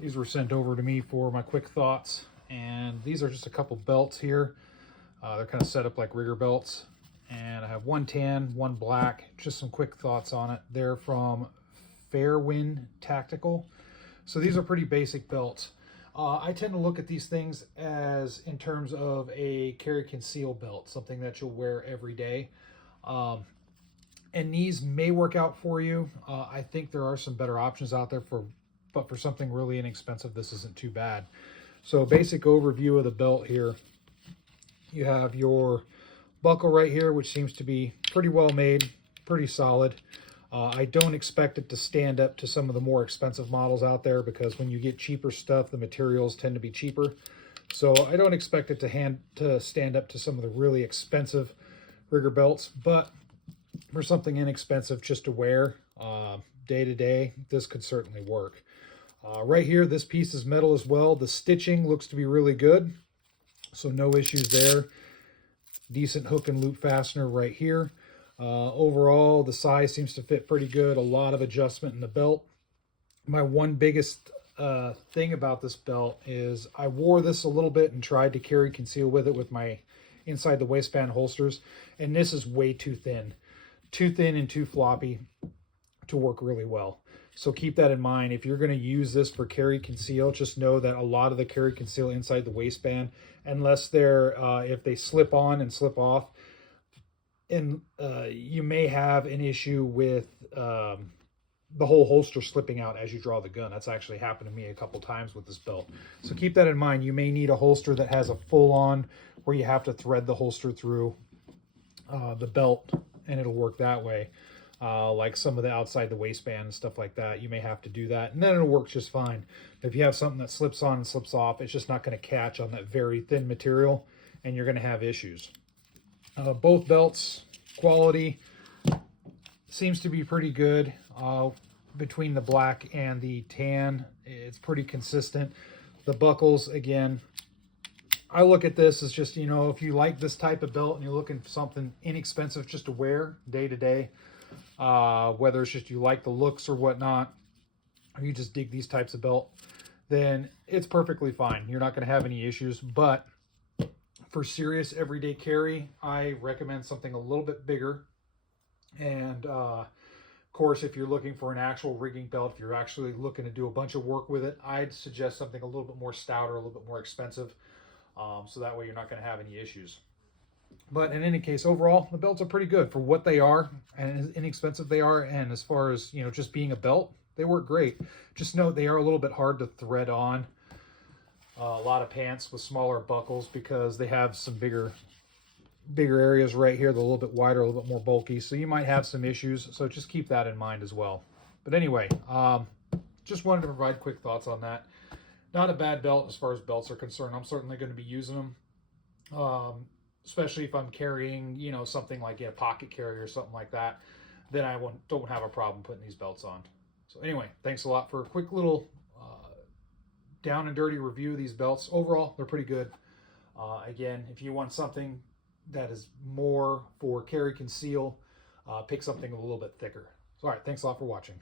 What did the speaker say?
These were sent over to me for my quick thoughts, and these are just a couple belts here. They're kind of set up like rigger belts, and I have one tan, one black. Just some quick thoughts on it. They're from Fairwin Tactical. So these are pretty basic belts. I tend to look at these things as in terms of a carry conceal belt, something that you'll wear every day. And these may work out for you. I think there are some better options out there but for something really inexpensive, this isn't too bad. So basic overview of the belt here. You have your buckle right here, which seems to be pretty well made, pretty solid. I don't expect it to stand up to some of the more expensive models out there, because when you get cheaper stuff, the materials tend to be cheaper. So I don't expect it to stand up to some of the really expensive rigger belts, but for something inexpensive just to wear day to day, this could certainly work. Right here, this piece is metal as well. The stitching looks to be really good, so no issues there. Decent hook and loop fastener right here. Overall, the size seems to fit pretty good. A lot of adjustment in the belt. My one biggest thing about this belt is I wore this a little bit and tried to carry conceal with it with my inside the waistband holsters, and this is way too thin. Too thin and too floppy to work really well. So keep that in mind. If you're going to use this for carry conceal, just know that a lot of the carry conceal inside the waistband, unless they're if they slip on and slip off, and you may have an issue with the whole holster slipping out as you draw the gun. That's actually happened to me a couple times with this belt. So keep that in mind. You may need a holster that has a full-on where you have to thread the holster through the belt, and it'll work that way. Like some of the outside the waistband and stuff like that, you may have to do that, and then it'll work just fine. But if you have something that slips on and slips off, it's just not going to catch on that very thin material, and you're going to have issues. Both belts, quality seems to be pretty good. Between the black and the tan, it's pretty consistent. The buckles, again, I look at this as just, if you like this type of belt and you're looking for something inexpensive just to wear day to day, whether it's just you like the looks or whatnot, or you just dig these types of belt, then it's perfectly fine. You're not going to have any issues. But for serious everyday carry, I recommend something a little bit bigger. And of course, if you're looking for an actual rigging belt, if you're actually looking to do a bunch of work with it, I'd suggest something a little bit more stout or a little bit more expensive. So that way you're not going to have any issues. But in any case, overall, the belts are pretty good for what they are and as inexpensive they are. And as far as, just being a belt, they work great. Just note they are a little bit hard to thread on a lot of pants with smaller buckles, because they have some bigger areas right here. They're a little bit wider, a little bit more bulky. So you might have some issues. So just keep that in mind as well. But anyway, just wanted to provide quick thoughts on that. Not a bad belt as far as belts are concerned. I'm certainly going to be using them. Especially if I'm carrying, something like a pocket carrier or something like that, then I don't have a problem putting these belts on. So anyway, thanks a lot for a quick little down and dirty review of these belts. Overall, they're pretty good. Again, if you want something that is more for carry conceal, pick something a little bit thicker. So, all right, thanks a lot for watching.